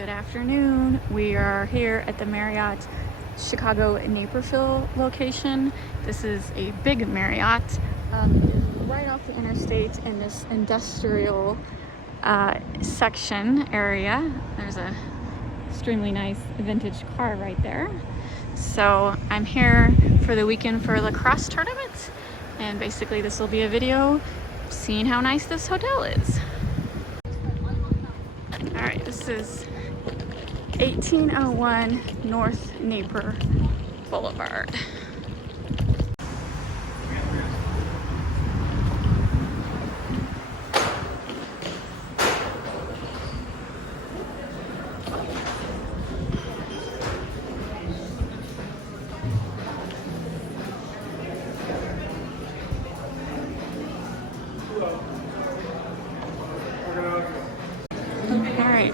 Good afternoon. We are here at the Marriott Chicago Naperville location. This is a big Marriott. It is right off the interstate in this industrial section area. There's a extremely nice vintage car right there. So I'm here for the weekend for Lacrosse Tournament, and basically this will be a video seeing how nice this hotel is. All right, this is 1801 North Naper Boulevard.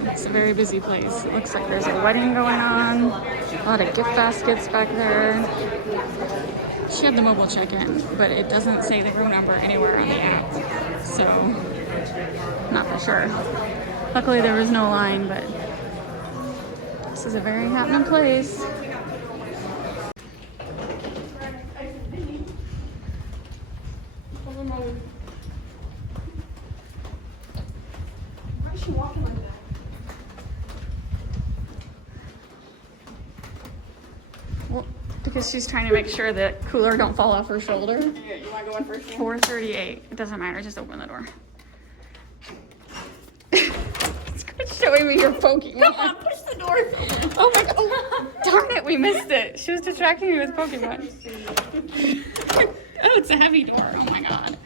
It's a very busy place. It looks like there's a wedding going on. A lot of gift baskets back there. She had the mobile check-in, but it doesn't say the room number anywhere on the app, so not for sure. Luckily there was no line, but this is a very happening place. Why is she walking like that? Well, because she's trying to make sure the cooler don't fall off her shoulder. Yeah, you want to go in first? 4:38. It doesn't matter. Just open the door. It's showing me your Pokemon. Come on, push the door. Oh my god. Oh, darn it. We missed it. She was distracting me with Pokemon. Oh, it's a heavy door. Oh my god.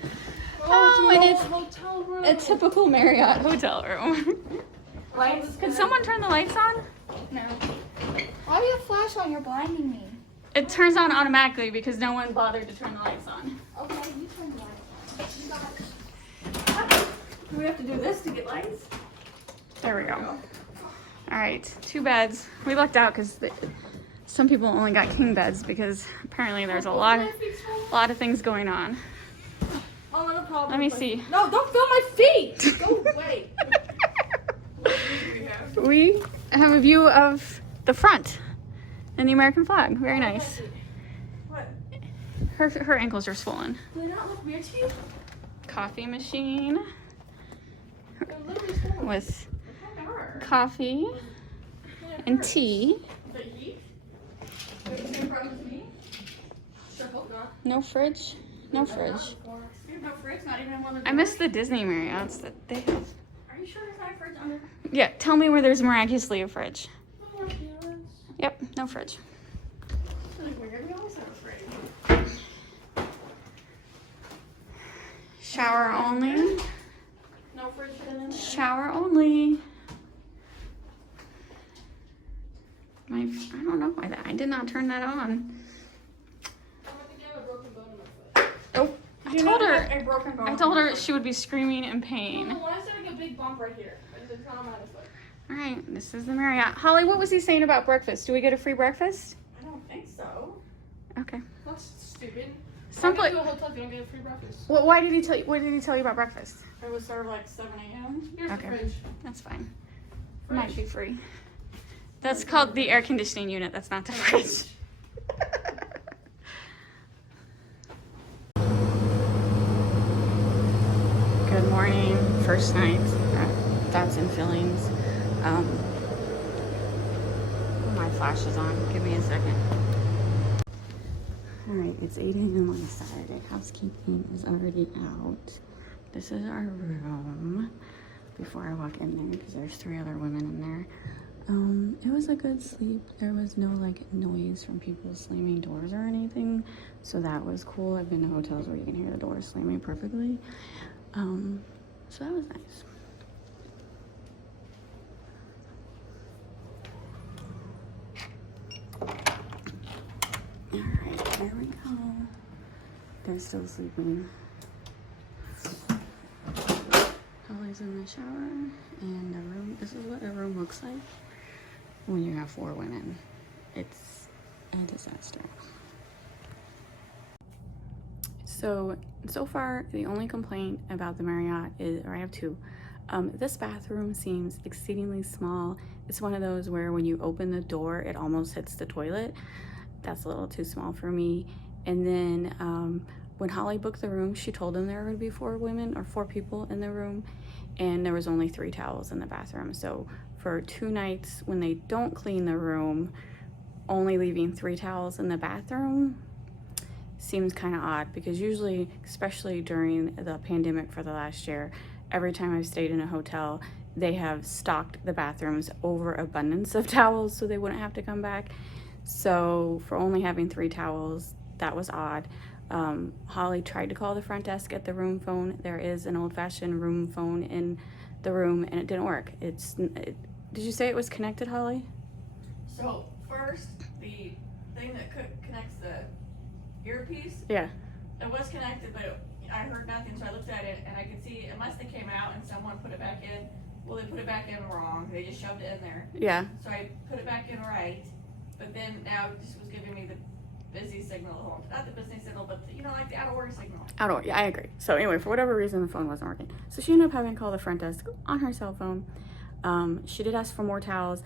Oh, and it's hotel room. a typical Marriott hotel room. Lights. Could someone turn the lights on? No. Why do you have flash on? You're blinding me. It turns on automatically because no one bothered to turn the lights on. Okay, you turn the lights on. Do we have to do this to get lights? There we go. All right, 2 beds. We lucked out because some people only got king beds because apparently there's a lot of things going on. Oh, no problem. Let me see. No, don't film my feet. Go away. We have a view of the front and the American flag. Very nice. What? Her ankles are swollen. Do they not look weird to you? Coffee machine They're literally swollen. with They kinda are. coffee and tea. They eat? They're the same problem as me? Sure hope not. No fridge. No fridge. No fridge, not even one of I miss the Disney Marriotts that they have. Are you sure there's not a fridge under? Yeah, tell me where there's miraculously a fridge. Oh, yes. Yep, no fridge. It's really weird. We always have a fridge. Shower only. No fridge for them. Shower only. I don't know. I did not turn that on. I think I have a broken bone in my foot. Oh, I told her she would be screaming in pain. No, why is there like a big bump right here? It's not on my foot. All right, this is the Marriott. Holly, what was he saying about breakfast? Do we get a free breakfast? I don't think so. Okay. That's stupid. Some Why pla- go to a hotel if you don't get a free breakfast? Well, why did he tell you? What did he tell you about breakfast? It was served like 7 a.m. Here's Okay. the fridge. That's fine. Fridge. Might be free. That's called the air conditioning unit. That's not the fridge. Good morning. First night. Thoughts and feelings. My flash is on. Give me a second. All right, it's 8 a.m. on a Saturday. Housekeeping is already out. This is our room before I walk in there because there's 3 other women in there. It was a good sleep. There was no like noise from people slamming doors or anything, so that was cool. I've been to hotels where you can hear the doors slamming perfectly. So that was nice. Alright, there we go. They're still sleeping. Holly's in the shower, and the room, this is what a room looks like when you have 4 women. It's a disaster. So far, the only complaint about the Marriott is, or I have 2. This bathroom seems exceedingly small. It's one of those where when you open the door, it almost hits the toilet. That's a little too small for me. And then when Holly booked the room, she told them there would be 4 women or 4 people in the room, and there was only 3 towels in the bathroom. So for 2 nights, when they don't clean the room, only leaving 3 towels in the bathroom seems kind of odd, because usually, especially during the pandemic for the last year, every time I've stayed in a hotel, they have stocked the bathrooms over abundance of towels so they wouldn't have to come back. So for only having 3 towels, that was odd. Holly tried to call the front desk at the room phone. There is an old-fashioned room phone in the room, and it didn't work. Did you say it was connected, Holly? So first, the thing that connects the earpiece, Yeah. it was connected, but I heard nothing, so I looked at it and I could see, unless they came out and someone put it back in, well, they put it back in wrong. They just shoved it in there. Yeah. So I put it back in right, but then now it just was giving me the busy signal at home. Not the busy signal, but the, like the out of order signal. Out of order, yeah, I agree. So anyway, for whatever reason, the phone wasn't working. So she ended up having to call the front desk on her cell phone. She did ask for more towels.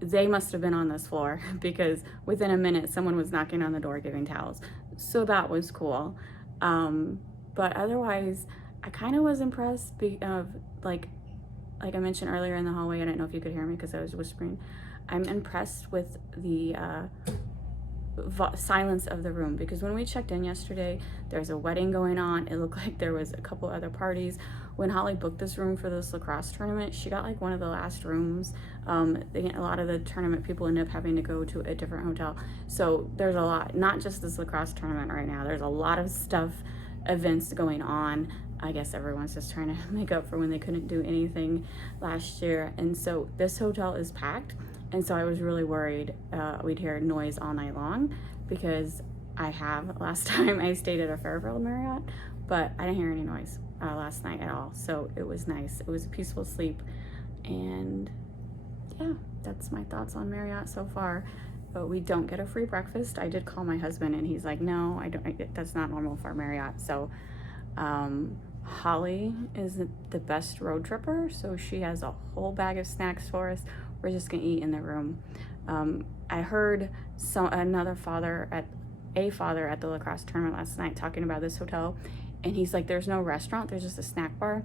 They must have been on this floor because within a minute, someone was knocking on the door giving towels. So that was cool. But otherwise, I kind of was impressed like I mentioned earlier in the hallway. I don't know if you could hear me because I was whispering. I'm impressed with the silence of the room, because when we checked in yesterday, there's a wedding going on. It looked like there was a couple other parties. When Holly booked this room for this lacrosse tournament, she got like one of the last rooms. A lot of the tournament people end up having to go to a different hotel. So there's a lot, not just this lacrosse tournament right now. There's a lot of events going on. I guess everyone's just trying to make up for when they couldn't do anything last year. And so this hotel is packed. And so I was really worried we'd hear noise all night long, because last time I stayed at a Fairfield Marriott, but I didn't hear any noise last night at all. So it was nice. It was a peaceful sleep. And yeah, that's my thoughts on Marriott so far. But we don't get a free breakfast. I did call my husband and he's like, no, I don't. That's not normal for Marriott. So Holly is the best road tripper. So she has a whole bag of snacks for us. We're just gonna eat in the room. I heard a father at the lacrosse tournament last night talking about this hotel, and he's like, there's no restaurant, there's just a snack bar.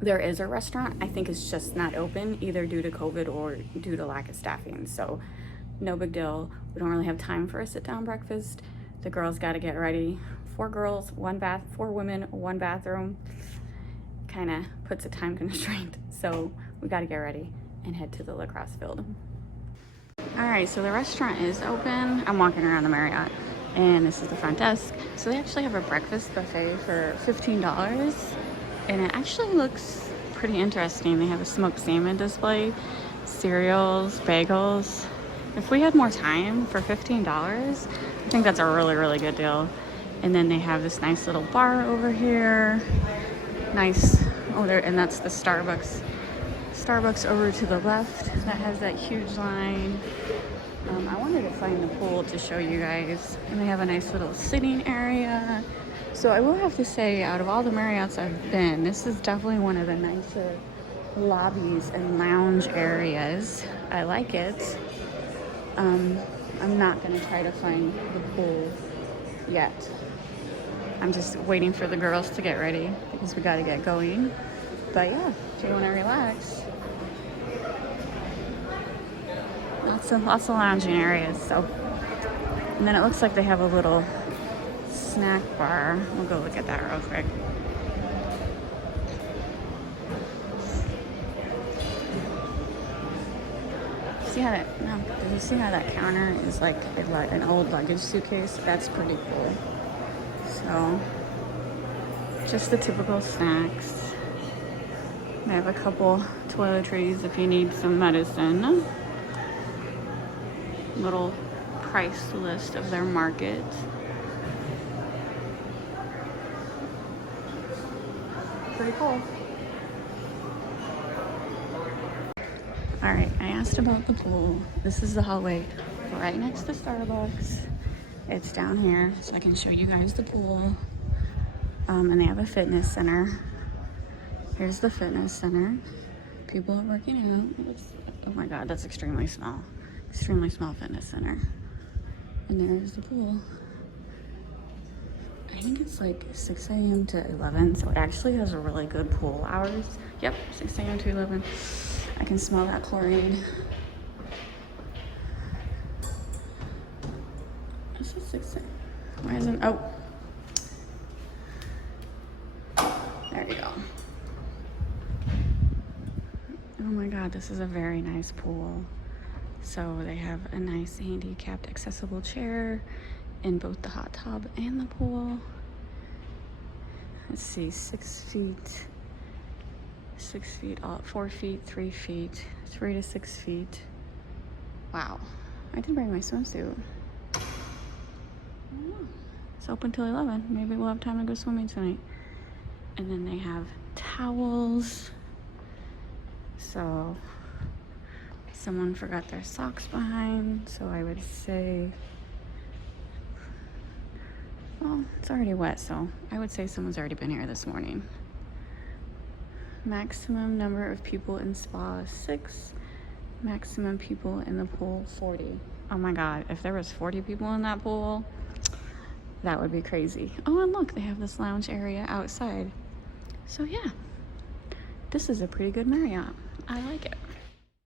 There is a restaurant, I think it's just not open, either due to COVID or due to lack of staffing. So no big deal. We don't really have time for a sit-down breakfast. The girls got to get ready. 4 girls, 4 women, 1 bathroom. Kind of puts a time constraint. So we got to get ready and head to the lacrosse field. All right, so the restaurant is open. I'm walking around the Marriott, and this is the front desk. So they actually have a breakfast buffet for $15, and it actually looks pretty interesting. They have a smoked salmon display, cereals, bagels. If we had more time for $15, I think that's a really, really good deal. And then they have this nice little bar over here. Nice, and that's the Starbucks over to the left that has that huge line. I wanted to find the pool to show you guys, and they have a nice little sitting area. So I will have to say, out of all the Marriotts I've been, this is definitely one of the nicer lobbies and lounge areas. I like it. I'm not gonna try to find the pool yet. I'm just waiting for the girls to get ready because we got to get going. But yeah, if you want to relax, lots of lounging areas. So, and then it looks like they have a little snack bar. We'll go look at that real quick. Did you see how that counter is like an old luggage suitcase? That's pretty cool. So, just the typical snacks. They have a couple toiletries if you need some medicine. Little price list of their market. Pretty cool. All right, I asked about the pool. This is the hallway right next to Starbucks. It's down here, so I can show you guys the pool. And they have a fitness center. Here's the fitness center. People are working out. Oh my god, that's extremely small. Extremely small fitness center. And there's the pool. I think it's like 6 a.m. to 11, so it actually has a really good pool hours. Yep, 6 a.m. to 11. I can smell that chlorine. This is 6 a.m. Why isn't, oh. There you go. Oh my god, this is a very nice pool. So they have a nice handicapped accessible chair in both the hot tub and the pool. Let's see, 6 feet, 4 feet, 3 feet, 3 to 6 feet. Wow, I didn't bring my swimsuit. It's open till 11. Maybe we'll have time to go swimming tonight. And then they have towels. So someone forgot their socks behind, so I would say, well, it's already wet, so I would say someone's already been here this morning. Maximum number of people in spa 6. Maximum people in the pool 40. Oh my god, if there was 40 people in that pool, that would be crazy. Oh, and look, they have this lounge area outside. So yeah, this is a pretty good Marriott. I like it.